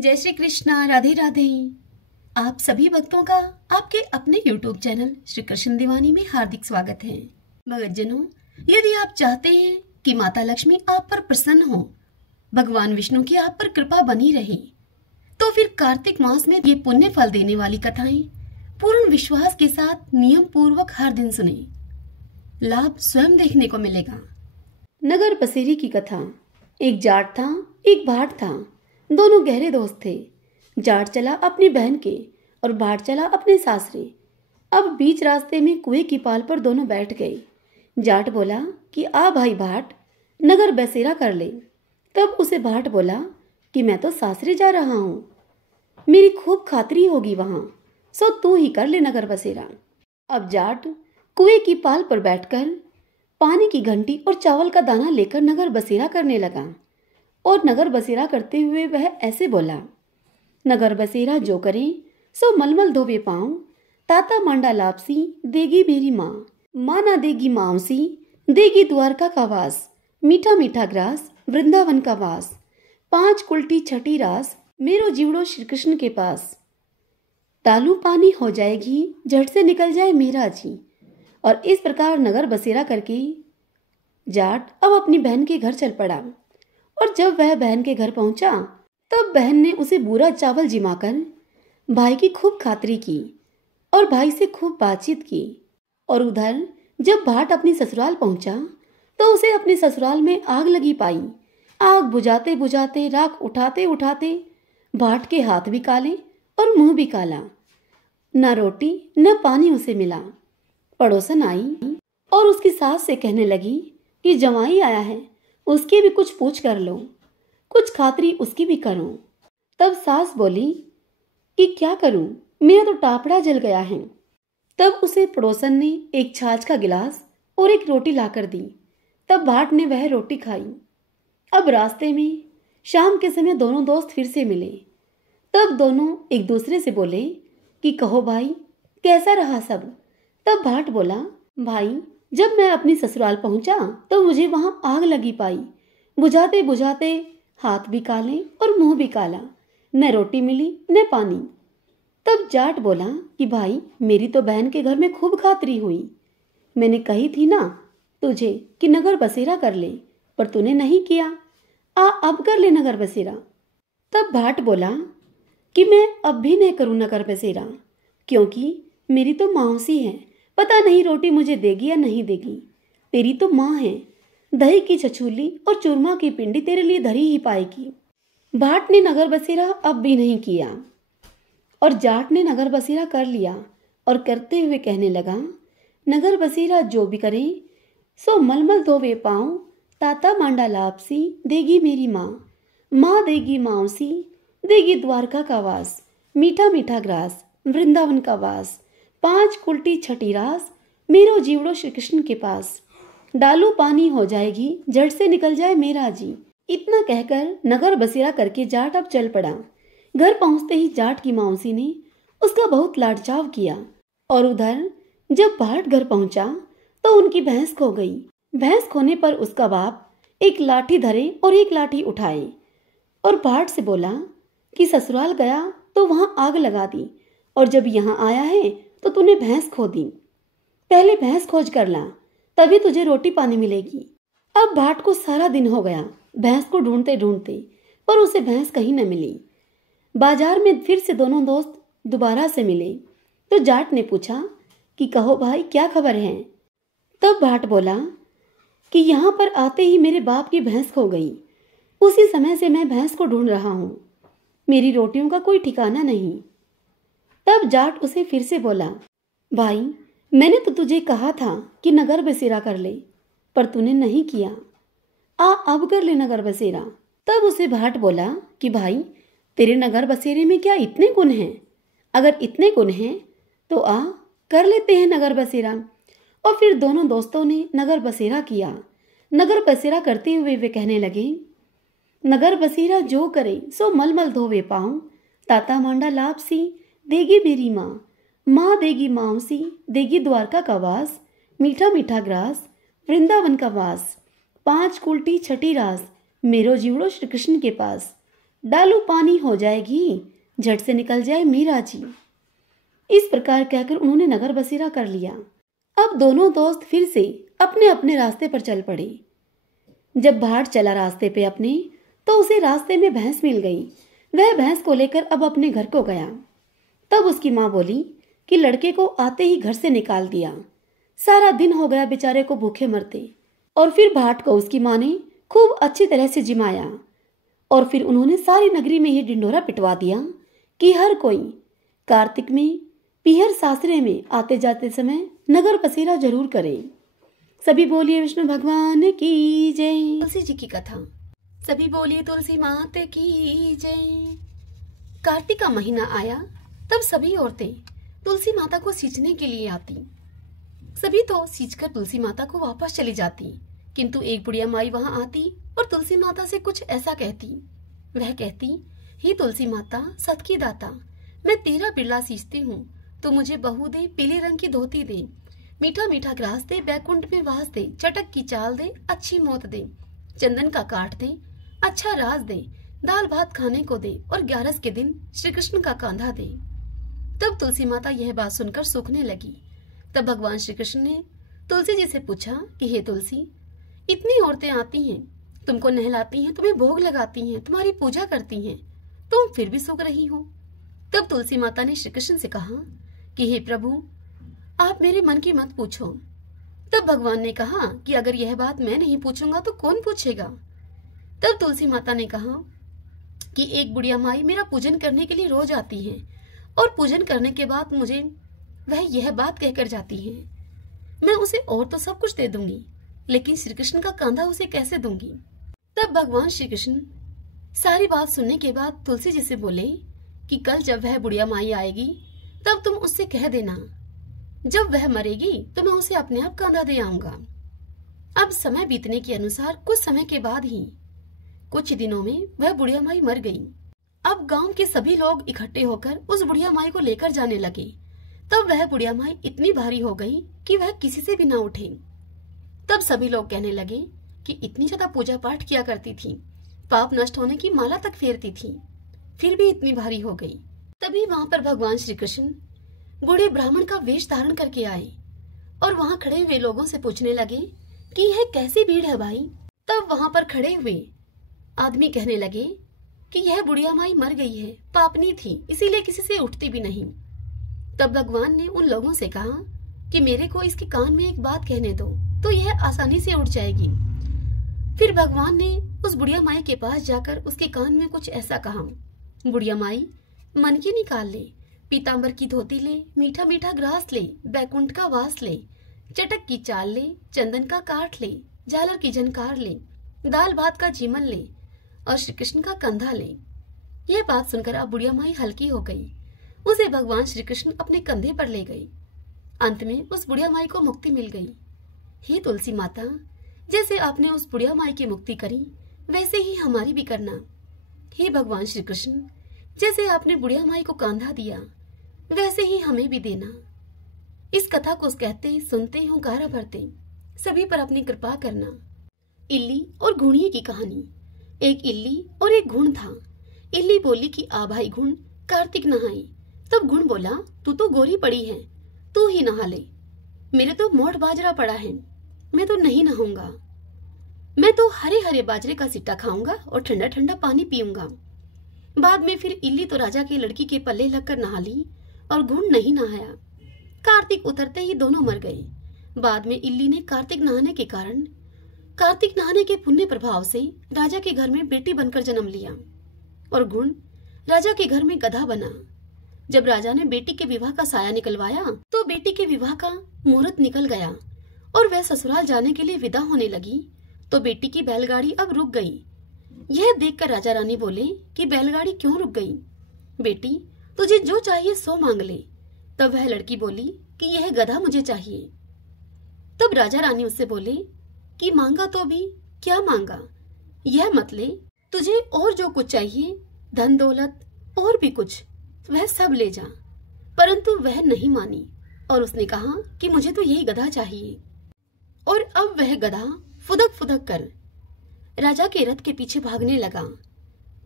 जय श्री कृष्णा, राधे राधे। आप सभी भक्तों का आपके अपने YouTube चैनल श्री कृष्ण दीवानी में हार्दिक स्वागत है। भक्तजनों, यदि आप चाहते हैं कि माता लक्ष्मी आप पर प्रसन्न हो, भगवान विष्णु की आप पर कृपा बनी रहे, तो फिर कार्तिक मास में ये पुण्य फल देने वाली कथाएं पूर्ण विश्वास के साथ नियम पूर्वक हर दिन सुने। लाभ स्वयं देखने को मिलेगा। नगर बसेरी की कथा। एक जाट था, एक भाट था। दोनों गहरे दोस्त थे। जाट चला अपनी बहन के और भाट चला अपने सासरे। अब बीच रास्ते में कुएं की पाल पर दोनों बैठ गए। जाट बोला कि आ भाई भाट, नगर बसेरा कर ले। तब उसे भाट बोला कि मैं तो सासरे जा रहा हूँ, मेरी खूब खातरी होगी वहां, सो तू ही कर ले नगर बसेरा। अब जाट कुएं की पाल पर बैठकर पानी की घंटी और चावल का दाना लेकर नगर बसेरा करने लगा। और नगर बसेरा करते हुए वह ऐसे बोला, नगर बसेरा जो करे सो मलमल धोवे पाँव, ताता मांडा लापसी देगी मेरी माँ, माँ ना देगी मावसी देगी द्वारका का वास, मीठा मीठा ग्रास वृंदावन का वास, 5 कुल्टी छठी रास मेरो जीवड़ो श्री कृष्ण के पास, तालू पानी हो जाएगी झट से निकल जाए मेरा जी। और इस प्रकार नगर बसेरा करके जाट अब अपनी बहन के घर चल पड़ा। और जब वह बहन के घर पहुंचा तब बहन ने उसे बुरा चावल जिमाकर भाई की खूब खातरी की और भाई से खूब बातचीत की। और उधर जब भाट अपनी ससुराल पहुंचा तो उसे अपने ससुराल में आग लगी पाई। आग बुझाते बुझाते, राख उठाते उठाते भाट के हाथ भी काले और मुंह भी काला। न रोटी न पानी उसे मिला। पड़ोसन आई और उसकी सास से कहने लगी कि जवाई आया है, उसकी भी कुछ पूछ कर लो, कुछ खातरी उसकी भी करो। तब सास बोली कि क्या करूं, मेरा तो टापड़ा जल गया है। तब उसे पड़ोसन ने एक छाछ का गिलास और एक रोटी लाकर दी। तब भाट ने वह रोटी खाई। अब रास्ते में शाम के समय दोनों दोस्त फिर से मिले। तब दोनों एक दूसरे से बोले कि कहो भाई, कैसा रहा सब। तब भाट बोला, भाई जब मैं अपनी ससुराल पहुंचा तो मुझे वहां आग लगी पाई। बुझाते बुझाते हाथ भी काले और मुंह भी काला, न रोटी मिली न पानी। तब जाट बोला कि भाई मेरी तो बहन के घर में खूब खातरी हुई। मैंने कही थी ना तुझे कि नगर बसेरा कर ले, पर तूने नहीं किया। अब कर ले नगर बसेरा। तब भाट बोला कि मैं अब भी नहीं करूं नगर बसेरा, क्योंकि मेरी तो मौसी है, पता नहीं रोटी मुझे देगी या नहीं देगी। तेरी तो माँ है, दही की छछूली और चूरमा की पिंडी तेरे लिए धरी ही पाएगी। भाट ने नगर बसेरा अब भी नहीं किया और जाट ने नगर बसेरा कर लिया और करते हुए कहने लगा, नगर बसेरा जो भी करे सो मलमल धोवे पाँव, ताता मांडा लापसी देगी मेरी माँ, माँ देगी मावसी देगी द्वारका का वास, मीठा मीठा ग्रास वृंदावन का वास, 5 कुल्टी छठी रास मेरो जीवड़ो श्री कृष्ण के पास, डालू पानी हो जाएगी झट से निकल जाए मेरा जी। इतना कहकर नगर बसेरा करके जाट अब चल पड़ा। घर पहुंचते ही जाट की मौसी ने उसका बहुत लाडचाव किया। और उधर जब भाट घर पहुंचा तो उनकी भैंस खो गई। भैंस खोने पर उसका बाप एक लाठी धरे और एक लाठी उठाए और भाट से बोला कि ससुराल गया तो वहां आग लगा दी और जब यहाँ आया है तो तूने भैंस खो दी। पहले भैंस खोज कर ला, तभी तुझे रोटी पानी मिलेगी। अब भाट को सारा दिन हो गया भैंस को ढूंढते ढूंढते, पर उसे भैंस कहीं न मिली। बाजार में फिर से दोनों दोस्त दोबारा से मिले तो जाट ने पूछा कि कहो भाई क्या खबर है। तब भाट बोला कि यहाँ पर आते ही मेरे बाप की भैंस खो गई। उसी समय से मैं भैंस को ढूंढ रहा हूँ, मेरी रोटियों का कोई ठिकाना नहीं। तब जाट उसे फिर से बोला, भाई मैंने तो तुझे कहा था कि नगर बसेरा कर ले, पर तूने नहीं किया। अब कर ले नगर बसेरा। तब उसे भाट बोला कि भाई तेरे नगर बसेरे में क्या इतने गुण हैं? अगर इतने गुण हैं तो कर लेते हैं नगर बसेरा। और फिर दोनों दोस्तों ने नगर बसेरा किया। नगर बसेरा करते हुए वे कहने लगे, नगर बसेरा जो करे सो मलमल धोवे पाँव, ताता मांडा लापसी देगी मेरी माँ, माँ देगी मावसी देगी द्वारका का वास, मीठा मीठा ग्रास वृंदावन का वास, 5 कुल्टी छठी रास मेरो जीवड़ो श्री कृष्ण के पास, डालू पानी हो जाएगी, झट से निकल जाए मीरा जी। इस प्रकार कहकर उन्होंने नगर बसेरा कर लिया। अब दोनों दोस्त फिर से अपने अपने रास्ते पर चल पड़े। जब भाट चला रास्ते पे अपने, तो उसे रास्ते में भैंस मिल गई। वह भैंस को लेकर अब अपने घर को गया। तब उसकी माँ बोली कि लड़के को आते ही घर से निकाल दिया, सारा दिन हो गया बेचारे को भूखे मरते। और फिर भाट को उसकी माँ ने खूब अच्छी तरह से जिमाया और फिर उन्होंने सारी नगरी में ही ढिंढोरा पिटवा दिया कि हर कोई कार्तिक में पीहर सासरे में आते जाते समय नगर बसेरा जरूर करे। सभी बोलिए विष्णु भगवान की जय। तुलसी जी की कथा। सभी बोलिए तुलसी मात की जय। कार्तिक का महीना आया, तब सभी औरतें तुलसी माता को सींचने के लिए आती। सभी तो सींचकर तुलसी माता को वापस चली जाती, किंतु एक बुढ़िया माई वहां आती और तुलसी माता से कुछ ऐसा कहती। वह कहती, हे तुलसी माता सत की दाता, मैं तेरा बिरला सींचती हूँ, तो मुझे बहू दे, पीले रंग की धोती दे, मीठा मीठा ग्रास दे, बैकुंठ में वास दे, चटक की चाल दे, अच्छी मौत दे, चंदन का काट दे, अच्छा राज दे, दाल भात खाने को दे और 11 के दिन श्री कृष्ण का कांधा दे। तब तुलसी माता यह बात सुनकर सूखने लगी। तब भगवान श्री कृष्ण ने तुलसी जी से पूछा कि हे तुलसी, इतनी औरतें आती हैं, तुमको नहलाती हैं, तुम्हें भोग लगाती हैं, तुम्हारी पूजा करती हैं, तुम फिर भी सूख रही हो। तब तुलसी माता ने श्री कृष्ण से कहा कि हे प्रभु, आप मेरे मन की मत पूछो। तब भगवान ने कहा कि अगर यह बात मैं नहीं पूछूंगा तो कौन पूछेगा। तब तुलसी माता ने कहा कि एक बुढ़िया माई मेरा पूजन करने के लिए रोज आती है और पूजन करने के बाद मुझे वह यह बात कहकर जाती है, मैं उसे और तो सब कुछ दे दूंगी, लेकिन श्री कृष्ण का कांधा उसे कैसे दूंगी। तब भगवान श्री कृष्ण सारी बात सुनने के बाद तुलसी जी से बोले कि कल जब वह बुढ़िया माई आएगी तब तुम उससे कह देना, जब वह मरेगी तो मैं उसे अपने आप कांधा दे आऊंगा। अब समय बीतने के अनुसार कुछ समय के बाद ही कुछ दिनों में वह बुढ़िया माई मर गई। अब गांव के सभी लोग इकट्ठे होकर उस बुढ़िया माई को लेकर जाने लगे। तब वह बुढ़िया माई इतनी भारी हो गई कि वह किसी से भी ना उठे। तब सभी लोग कहने लगे कि इतनी ज्यादा पूजा पाठ किया करती थी, पाप नष्ट होने की माला तक फेरती थी, फिर भी इतनी भारी हो गई। तभी वहां पर भगवान श्री कृष्ण बूढ़े ब्राह्मण का वेश धारण करके आए और वहां खड़े हुए लोगों से पूछने लगे कि यह कैसी भीड़ है भाई। तब वहां पर खड़े हुए आदमी कहने लगे कि यह बुढ़िया माई मर गई है, पापनी थी, इसीलिए किसी से उठती भी नहीं। तब भगवान ने उन लोगों से कहा कि मेरे को इसके कान में एक बात कहने दो, तो यह आसानी से उठ जाएगी। फिर भगवान ने उस बुढ़िया माई के पास जाकर उसके कान में कुछ ऐसा कहा, बुढ़िया माई मन की निकाल ले, पीतांबर की धोती ले, मीठा मीठा ग्रास ले, बैकुंठ का वास ले, चटक की चाल ले, चंदन का काठ ले, झालर की झनकार ले, दाल भात का जीमन ले और श्री कृष्ण का कंधा ले। यह बात सुनकर अब बुढ़िया माई हल्की हो गई। उसे भगवान श्री कृष्ण अपने कंधे पर ले गए। अंत में उस बुढ़िया माई को मुक्ति मिल गई। हे तुलसी माता, जैसे आपने उस बुढ़िया माई की मुक्ति करी, वैसे ही हमारी भी करना। हे भगवान श्री कृष्ण, जैसे आपने बुढ़िया माई को कांधा दिया, वैसे ही हमें भी देना। इस कथा को कहते सुनते हुंकारा भरते सभी पर अपनी कृपा करना। इल्ली और घुड़िए की कहानी। एक इल्ली और एक घुड़ था। इल्ली बोली कि आ भाई घुड़, कार्तिक नहाई। तब घुड़ बोला, तू तो गोरी पड़ी है, तू ही नहा ले, मेरे तो मोट बाजरा पड़ा है, मैं तो नहीं नहाऊंगा। मैं तो हरे हरे बाजरे का सिट्टा खाऊंगा और ठंडा ठंडा पानी पीऊंगा। बाद में फिर इल्ली तो राजा की लड़की के पल्ले लगकर नहा ली और घुड़ नहीं नहाया। कार्तिक उतरते ही दोनों मर गए। बाद में इल्ली ने कार्तिक नहाने के कारण, कार्तिक नहाने के पुण्य प्रभाव से राजा के घर में बेटी बनकर जन्म लिया और घुड़ राजा के घर में गधा बना। जब राजा ने बेटी के विवाह का साया निकलवाया तो बेटी के विवाह का मुहूर्त निकल गया और वह ससुराल जाने के लिए विदा होने लगी तो बेटी की बैलगाड़ी अब रुक गई। यह देखकर राजा रानी बोले कि बैलगाड़ी क्यों रुक गई? बेटी, तुझे जो चाहिए सो मांग ले। तब वह लड़की बोली कि यह गधा मुझे चाहिए। तब राजा रानी उससे बोले कि मांगा तो भी क्या मांगा, यह मत ले, तुझे और जो कुछ चाहिए, धन दौलत और भी कुछ, वह सब ले जा। परंतु वह नहीं मानी और उसने कहा कि मुझे तो यही गधा चाहिए। और अब वह गधा फुदक फुदक कर राजा के रथ के पीछे भागने लगा।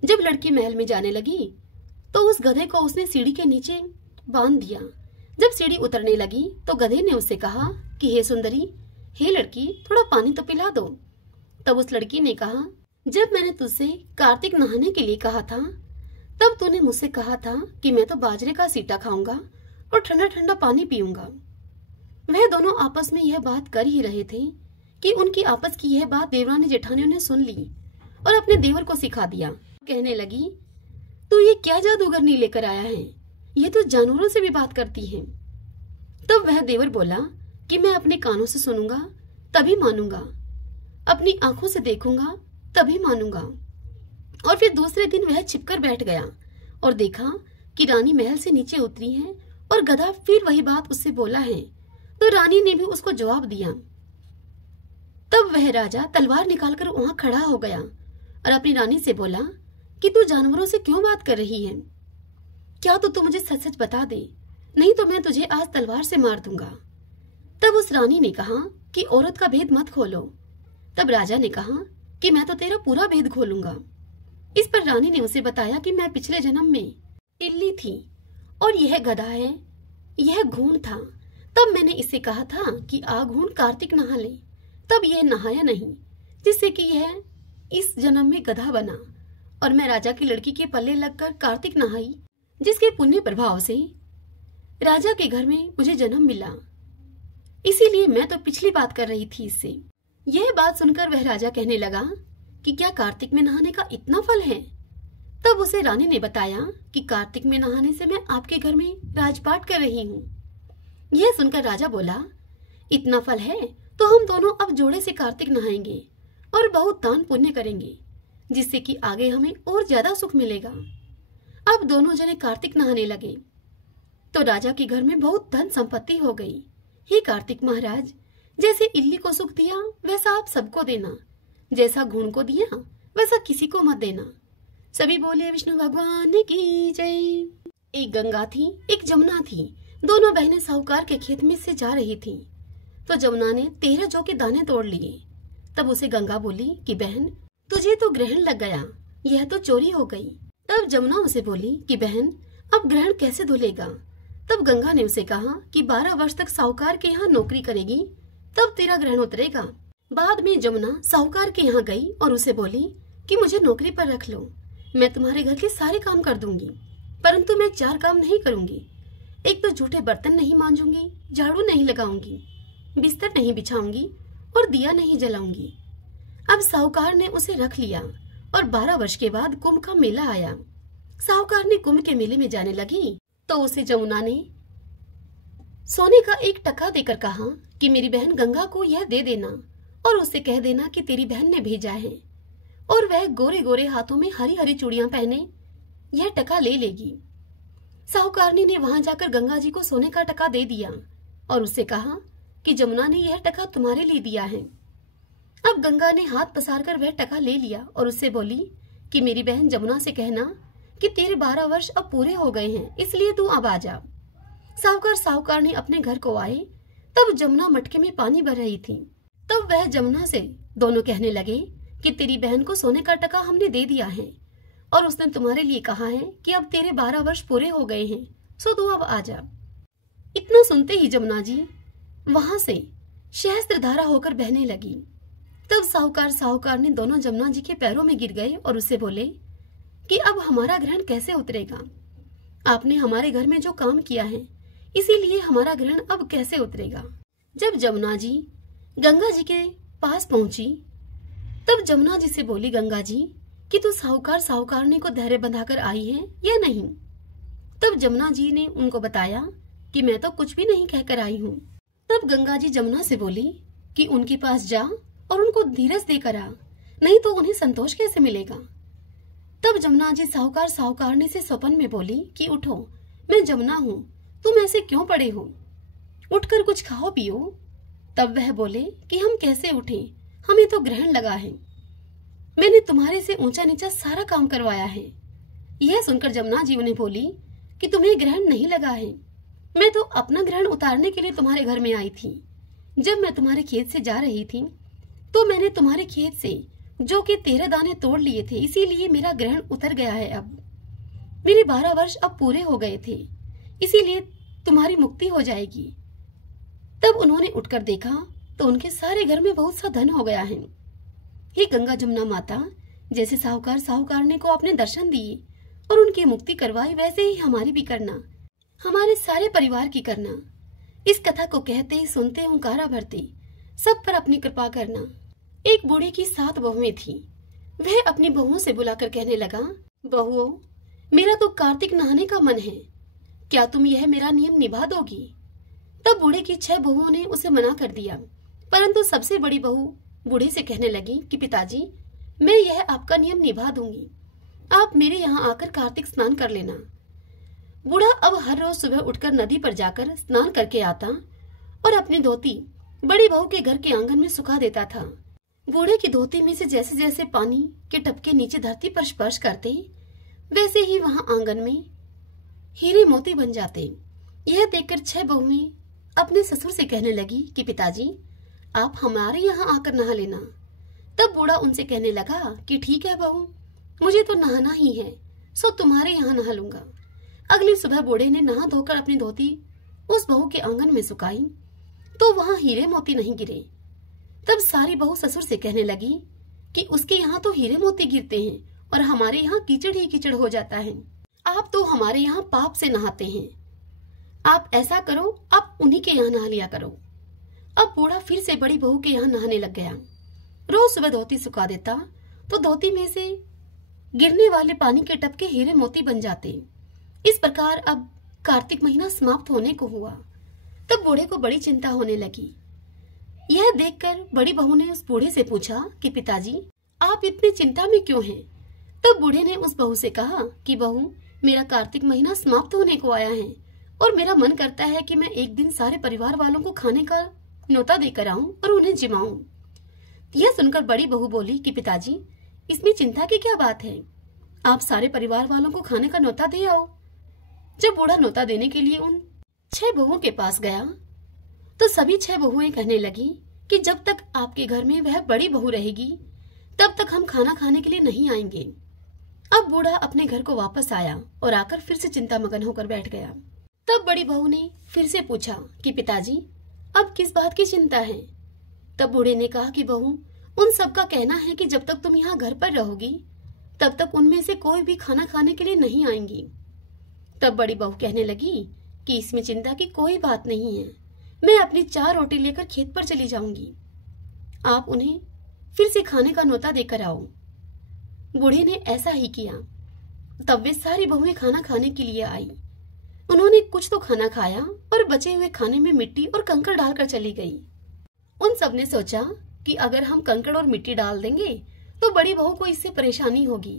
जब लड़की महल में जाने लगी तो उस गधे को उसने सीढ़ी के नीचे बांध दिया। जब सीढ़ी उतरने लगी तो गधे ने उससे कहा कि हे सुंदरी, हे लड़की, थोड़ा पानी तो पिला दो। तब उस लड़की ने कहा, जब मैंने तुझसे कार्तिक नहाने के लिए कहा था तब तूने मुझसे कहा था कि मैं तो बाजरे का सीटा खाऊंगा और ठंडा ठंडा पानी पीऊंगा। वह दोनों आपस में यह बात कर ही रहे थे कि उनकी आपस की यह बात देवरानी जेठानियों ने सुन ली और अपने देवर को सिखा दिया। कहने लगी, तू ये क्या जादूगरनी लेकर आया है, ये तो जानवरों से भी बात करती है। तब वह देवर बोला कि मैं अपने कानों से सुनूंगा तभी मानूंगा, अपनी आंखों से देखूंगा तभी मानूंगा। और फिर दूसरे दिन वह छिपकर बैठ गया और देखा कि रानी महल से नीचे उतरी है और गधा फिर वही बात उससे बोला है, तो रानी ने भी उसको जवाब दिया। तब वह राजा तलवार निकालकर वहां खड़ा हो गया और अपनी रानी से बोला कि तू जानवरों से क्यों बात कर रही है? क्या तो तू मुझे सच सच बता दे, नहीं तो मैं तुझे आज तलवार से मार दूंगा। तब उस रानी ने कहा कि औरत का भेद मत खोलो। तब राजा ने कहा कि मैं तो तेरा पूरा भेद खोलूंगा। इस पर रानी ने उसे बताया कि मैं पिछले जन्म में इल्ली थी और यह गधा है, यह घून था। तब मैंने इसे कहा था कि आ घून कार्तिक नहा ले, तब यह नहाया नहीं, जिससे कि यह इस जन्म में गधा बना। और मैं राजा की लड़की के पल्ले लगकर कार्तिक नहाई, जिसके पुण्य प्रभाव से राजा के घर में मुझे जन्म मिला। इसीलिए मैं तो पिछली बात कर रही थी इससे। यह बात सुनकर वह राजा कहने लगा कि क्या कार्तिक में नहाने का इतना फल है? तब उसे रानी ने बताया कि कार्तिक में नहाने से मैं आपके घर में राजपाट कर रही हूँ। यह सुनकर राजा बोला, इतना फल है तो हम दोनों अब जोड़े से कार्तिक नहाएंगे और बहुत दान पुण्य करेंगे, जिससे कि आगे हमें और ज्यादा सुख मिलेगा। अब दोनों जने कार्तिक नहाने लगे तो राजा के घर में बहुत धन संपत्ति हो गई। हे कार्तिक महाराज, जैसे इल्ली को सुख दिया वैसा आप सबको देना, जैसा घून को दिया वैसा किसी को मत देना। सभी बोले विष्णु भगवान की जय। एक गंगा थी, एक जमुना थी। दोनों बहनें साहूकार के खेत में से जा रही थी तो जमुना ने 13 जौ के दाने तोड़ लिए। तब उसे गंगा बोली कि बहन, तुझे तो ग्रहण लग गया, यह तो चोरी हो गई। तब जमुना उसे बोली कि बहन, अब ग्रहण कैसे धुलेगा? तब गंगा ने उसे कहा कि 12 वर्ष तक साहूकार के यहाँ नौकरी करेगी, तब तेरा ग्रहण उतरेगा। बाद में जमुना साहूकार के यहाँ गई और उसे बोली कि मुझे नौकरी पर रख लो, मैं तुम्हारे घर के सारे काम कर दूंगी, परंतु मैं 4 काम नहीं करूंगी। एक तो झूठे बर्तन नहीं मांजूंगी, झाड़ू नहीं लगाऊंगी, बिस्तर नहीं बिछाऊंगी और दिया नहीं जलाऊंगी। अब साहूकार ने उसे रख लिया और 12 वर्ष के बाद कुंभ का मेला आया। साहूकार ने कुंभ के मेले में जाने लगी तो उसे जमुना ने सोने का 1 टका देकर कहा कि मेरी बहन गंगा को यह दे देना और उससे कह देना कि तेरी बहन ने भेजा है और वह गोरे गोरे हाथों में हरी हरी चूड़ियां पहने यह टका ले लेगी। साहूकारनी ने वहां जाकर गंगा जी को सोने का टका दे दिया और उससे कहा कि जमुना ने यह टका तुम्हारे लिए दिया है। अब गंगा ने हाथ पसार कर वह टका ले लिया और उससे बोली कि मेरी बहन जमुना से कहना कि तेरे 12 वर्ष अब पूरे हो गए हैं, इसलिए तू अब आ जा। साहूकार ने अपने घर को आए तब जमुना मटके में पानी भर रही थी। तब वह जमुना से दोनों कहने लगे कि तेरी बहन को सोने का टका हमने दे दिया है और उसने तुम्हारे लिए कहा है कि अब तेरे 12 वर्ष पूरे हो गए हैं, सो तू अब आ जा। इतना सुनते ही जमुना जी वहां से सहस्त्रधारा होकर बहने लगी। तब साहूकार ने दोनों जमुना जी के पैरों में गिर गए और उससे बोले कि अब हमारा ग्रहण कैसे उतरेगा? आपने हमारे घर में जो काम किया है इसीलिए हमारा ग्रहण अब कैसे उतरेगा? जब जमुना जी गंगा जी के पास पहुंची तब जमुना जी से बोली गंगा जी कि तू साहूकारनी को धैर्य बंधाकर आई है या नहीं? तब जमुना जी ने उनको बताया कि मैं तो कुछ भी नहीं कहकर आई हूँ। तब गंगा जी जमुना से बोली कि उनके पास जा और उनको धीरज देकर आ, नहीं तो उन्हें संतोष कैसे मिलेगा। तब जमुना जी साहूकारनी से स्वप्न में बोली कि उठो, मैं जमुना हूँ, तुम ऐसे क्यों पड़े हो, उठकर कुछ खाओ पियो। तब वह बोले कि हम कैसे उठे, हमें तो ग्रहण लगा है, मैंने तुम्हारे से ऊंचा नीचा सारा काम करवाया है। यह सुनकर जमुना जी उन्हें बोली कि तुम्हें ग्रहण नहीं लगा है, मैं तो अपना ग्रहण उतारने के लिए तुम्हारे घर में आई थी। जब मैं तुम्हारे खेत से जा रही थी तो मैंने तुम्हारे खेत से जो कि 13 दाने तोड़ लिए थे, इसीलिए मेरा ग्रहण उतर गया है। अब मेरे 12 वर्ष अब पूरे हो गए थे, इसीलिए तुम्हारी मुक्ति हो जाएगी। तब उन्होंने उठकर देखा तो उनके सारे घर में बहुत सा धन हो गया है। हे गंगा जमुना माता, जैसे साहूकार साहूकारने को आपने दर्शन दिए और उनकी मुक्ति करवाई, वैसे ही हमारी भी करना, हमारे सारे परिवार की करना। इस कथा को कहते सुनते हुंकारा भरते सब पर अपनी कृपा करना। एक बूढ़े की 7 बहुएं थी। वह अपनी बहुओं से बुलाकर कहने लगा, बहुओं, मेरा तो कार्तिक नहाने का मन है, क्या तुम यह मेरा नियम निभा दोगी? तब बूढ़े की 6 बहुओं ने उसे मना कर दिया, परंतु सबसे बड़ी बहू बूढ़े से कहने लगी कि पिताजी, मैं यह आपका नियम निभा दूंगी, आप मेरे यहाँ आकर कार्तिक स्नान कर लेना। बूढ़ा अब हर रोज सुबह उठकर नदी पर जाकर स्नान करके आता और अपनी धोती बड़ी बहू के घर के आंगन में सुखा देता था। बूढ़े की धोती में से जैसे जैसे पानी के टपके नीचे धरती पर स्पर्श करते, वैसे ही वहां आंगन में हीरे मोती बन जाते। यह देखकर 6 बहुएं अपने ससुर से कहने लगी कि पिताजी, आप हमारे यहाँ आकर नहा लेना। तब बूढ़ा उनसे कहने लगा कि ठीक है बहू, मुझे तो नहाना ही है, सो तुम्हारे यहाँ नहा लूंगा। अगली सुबह बूढ़े ने नहा धोकर अपनी धोती उस बहू के आंगन में सुखाई तो वहां हीरे मोती नहीं गिरे। तब सारी बहू ससुर से कहने लगी कि उसके यहाँ तो हीरे मोती गिरते हैं और हमारे यहाँ कीचड़ ही कीचड़ हो जाता है। आप तो हमारे यहाँ पाप से नहाते हैं, आप ऐसा करो, आप उन्हीं के यहाँ नहा लिया करो। अब बूढ़ा फिर से बड़ी बहू के यहाँ नहाने लग गया। रोज सुबह धोती सुखा देता तो धोती में से गिरने वाले पानी के टपके हीरे मोती बन जाते। इस प्रकार अब कार्तिक महीना समाप्त होने को हुआ। तब बूढ़े को बड़ी चिंता होने लगी। यह देखकर बड़ी बहू ने उस बूढ़े से पूछा कि पिताजी, आप इतनी चिंता में क्यों हैं? तब बूढ़े ने उस बहू से कहा कि बहू, मेरा कार्तिक महीना समाप्त होने को आया है और मेरा मन करता है कि मैं एक दिन सारे परिवार वालों को खाने का न्योता देकर आऊं और उन्हें जिमाऊं। यह सुनकर बड़ी बहू बोली कि पिताजी, इसमें चिंता की क्या बात है, आप सारे परिवार वालों को खाने का न्योता दे आओ। जब बूढ़ा न्योता देने के लिए उन 6 बहुओं के पास गया तो सभी 6 बहुएं कहने लगी कि जब तक आपके घर में वह बड़ी बहू रहेगी तब तक हम खाना खाने के लिए नहीं आएंगे। अब बूढ़ा अपने घर को वापस आया और आकर फिर से चिंता मगन होकर बैठ गया। तब बड़ी बहू ने फिर से पूछा कि पिताजी, अब किस बात की चिंता है? तब बूढ़े ने कहा कि बहू, उन सबका कहना है कि जब तक तुम यहाँ घर पर रहोगी तब तक उनमें से कोई भी खाना खाने के लिए नहीं आएंगी। तब बड़ी बहू कहने लगी कि इसमें चिंता की कोई बात नहीं है, मैं अपनी 4 रोटी लेकर खेत पर चली जाऊंगी, आप उन्हें फिर से खाने का न्योता देकर आओ। बूढ़े ने ऐसा ही किया। तब वे सारी बहुएं खाना खाने के लिए आई। उन्होंने कुछ तो खाना खाया और बचे हुए खाने में मिट्टी और कंकड़ डालकर चली गई। उन सब ने सोचा कि अगर हम कंकड़ और मिट्टी डाल देंगे तो बड़ी बहू को इससे परेशानी होगी।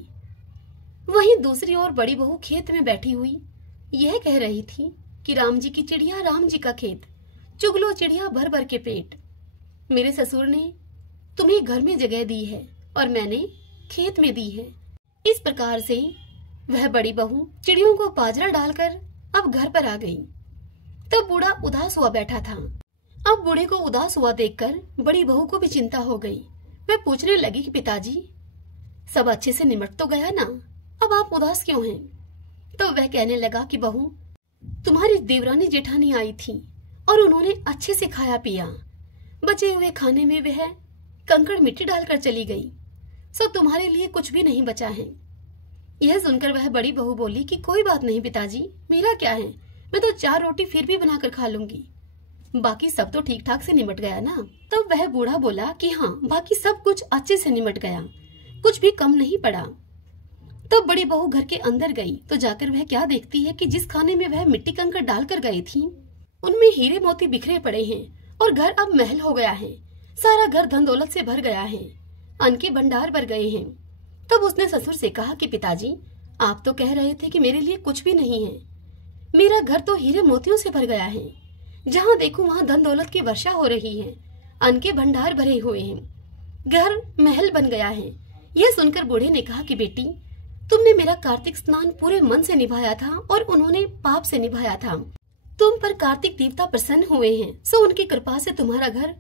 वहीं दूसरी ओर बड़ी बहू खेत में बैठी हुई यह कह रही थी कि राम जी की चिड़िया राम जी का खेत, चुगलो चिड़िया भर भर के पेट। मेरे ससुर ने तुम्हें घर में जगह दी है और मैंने खेत में दी है। इस प्रकार से वह बड़ी बहू चिड़ियों को बाजरा डालकर अब घर पर आ गई। तब बूढ़ा उदास हुआ बैठा था। अब बूढ़े को उदास हुआ देखकर बड़ी बहू को भी चिंता हो गई। वह पूछने लगी कि पिताजी, सब अच्छे से निमट तो गया ना, अब आप उदास क्यों हैं? तो वह कहने लगा कि बहू, तुम्हारी देवरानी जेठानी आई थी और उन्होंने अच्छे से खाया पिया, बचे हुए खाने में वह कंकड़ मिट्टी डालकर चली गई, सो तुम्हारे लिए कुछ भी नहीं बचा है। यह सुनकर वह बड़ी बहू बोली कि कोई बात नहीं पिताजी, मेरा क्या है, मैं तो 4 रोटी फिर भी बनाकर खा लूंगी, बाकी सब तो ठीक ठाक से निमट गया ना। तब वह बूढ़ा बोला कि हाँ, बाकी सब कुछ अच्छे से निमट गया, कुछ भी कम नहीं पड़ा। तब बड़ी बहू घर के अंदर गई तो जाकर वह क्या देखती है कि जिस खाने में वह मिट्टी कंकड़ डालकर गई थी उनमें हीरे मोती बिखरे पड़े हैं और घर अब महल हो गया है। सारा घर धन दौलत से भर गया है, अन्न के भंडार भर गए हैं। तब उसने ससुर से कहा कि पिताजी, आप तो कह रहे थे कि मेरे लिए कुछ भी नहीं है, मेरा घर तो हीरे मोतियों से भर गया है, जहाँ देखूं वहाँ धन दौलत की वर्षा हो रही है, अन्न के भंडार भरे हुए हैं, घर महल बन गया है। यह सुनकर बूढ़े ने कहा कि बेटी, तुमने मेरा कार्तिक स्नान पूरे मन से निभाया था और उन्होंने पाप से निभाया था। तुम पर कार्तिक देवता प्रसन्न हुए हैं, सो उनकी कृपा से तुम्हारा घर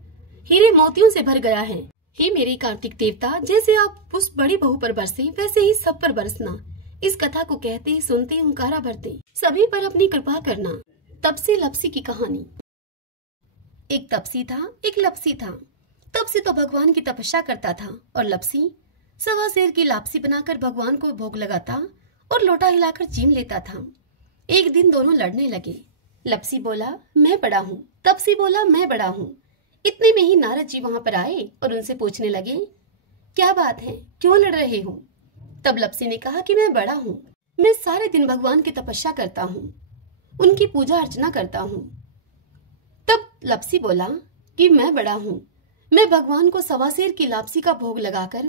हीरे मोतियों से भर गया है। हे मेरे कार्तिक देवता, जैसे आप उस बड़ी बहू पर बरसे वैसे ही सब पर बरसना। इस कथा को कहते सुनते हुंकारा भरते सभी पर अपनी कृपा करना। तपसी लपसी की कहानी। एक तपसी था, एक लपसी था। तपसी तो भगवान की तपस्या करता था और लपसी सवा सेर की लापसी बनाकर भगवान को भोग लगाता और लोटा हिलाकर चीम लेता था। एक दिन दोनों लड़ने लगे। लपसी बोला मैं बड़ा हूँ, तपसी बोला मैं बड़ा हूँ। इतने में ही नारद जी वहां पर आए और उनसे पूछने लगे क्या बात है, क्यों लड़ रहे हो? तब लपसी ने कहा कि मैं बड़ा हूँ, मैं सारे दिन भगवान की तपस्या करता हूँ, उनकी पूजा अर्चना करता हूँ। तब लपसी बोला कि मैं बड़ा हूँ, मैं भगवान को सवा सेर की लापसी का भोग लगाकर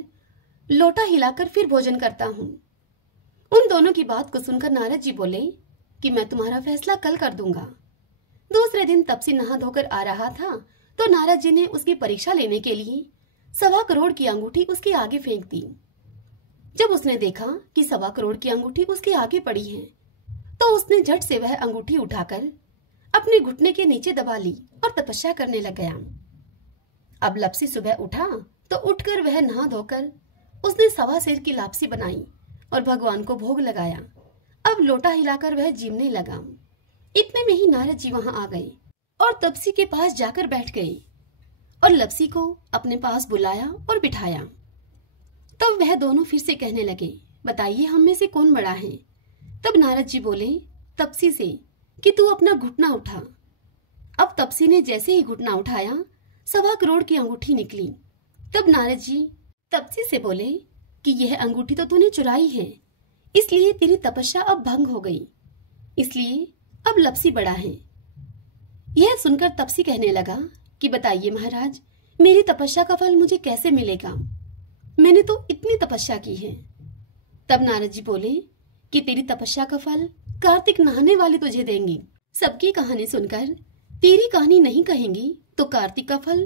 लोटा हिलाकर फिर भोजन करता हूँ। उन दोनों की बात को सुनकर नारद जी बोले कि मैं तुम्हारा फैसला कल कर दूंगा। दूसरे दिन तपसी नहा धोकर आ रहा था तो नारद जी ने उसकी परीक्षा लेने के लिए 1.25 करोड़ की अंगूठी उसके आगे फेंक दी। जब उसने देखा कि 1.25 करोड़ की अंगूठी उसके आगे पड़ी है तो उसने झट से वह अंगूठी उठाकर अपने घुटने के नीचे दबा ली और तपस्या करने लग गया। अब लपसी सुबह उठा तो उठकर वह नहा धोकर उसने 1.25 सेर की लापसी बनाई और भगवान को भोग लगाया। अब लोटा हिलाकर वह जीमने लगा। इतने में ही नारद जी वहां आ गए और तपसी के पास जाकर बैठ गए और लपसी को अपने पास बुलाया और बिठाया। तब वह दोनों फिर से कहने लगे बताइए हम में से कौन बड़ा है? तब नारद जी बोले तपसी से कि तू अपना घुटना उठा। अब तपसी ने जैसे ही घुटना उठाया 1.25 करोड़ की अंगूठी निकली। तब नारद जी तपसी से बोले कि यह अंगूठी तो तूने चुराई है, इसलिए तेरी तपस्या अब भंग हो गई, इसलिए अब लपसी बड़ा है। यह सुनकर तपसी कहने लगा कि बताइए महाराज, मेरी तपस्या का फल मुझे कैसे मिलेगा? मैंने तो इतनी तपस्या की है। तब नारद जी बोले कि तेरी तपस्या का फल कार्तिक नहाने वाले तुझे देंगे। सबकी कहानी सुनकर तेरी कहानी नहीं कहेंगी तो कार्तिक का फल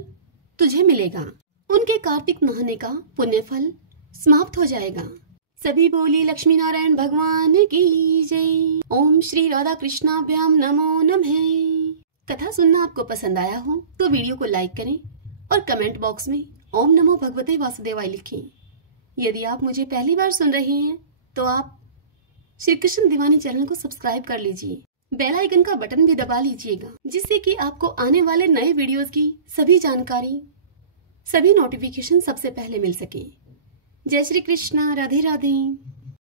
तुझे मिलेगा। उनके कार्तिक नहाने का पुण्य फल समाप्त हो जाएगा। सभी बोली लक्ष्मी नारायण भगवान की जय। ओम श्री राधा कृष्णाभ्याम नमो नमः। कथा सुनना आपको पसंद आया हो तो वीडियो को लाइक करें और कमेंट बॉक्स में ओम नमो भगवते वासुदेवाय लिखें। यदि आप मुझे पहली बार सुन रहे हैं तो आप श्री कृष्ण दीवानी चैनल को सब्सक्राइब कर लीजिए। बेल आइकन का बटन भी दबा लीजिएगा जिससे कि आपको आने वाले नए वीडियोस की सभी जानकारी, सभी नोटिफिकेशन सबसे पहले मिल सके। जय श्री कृष्णा, राधे राधे।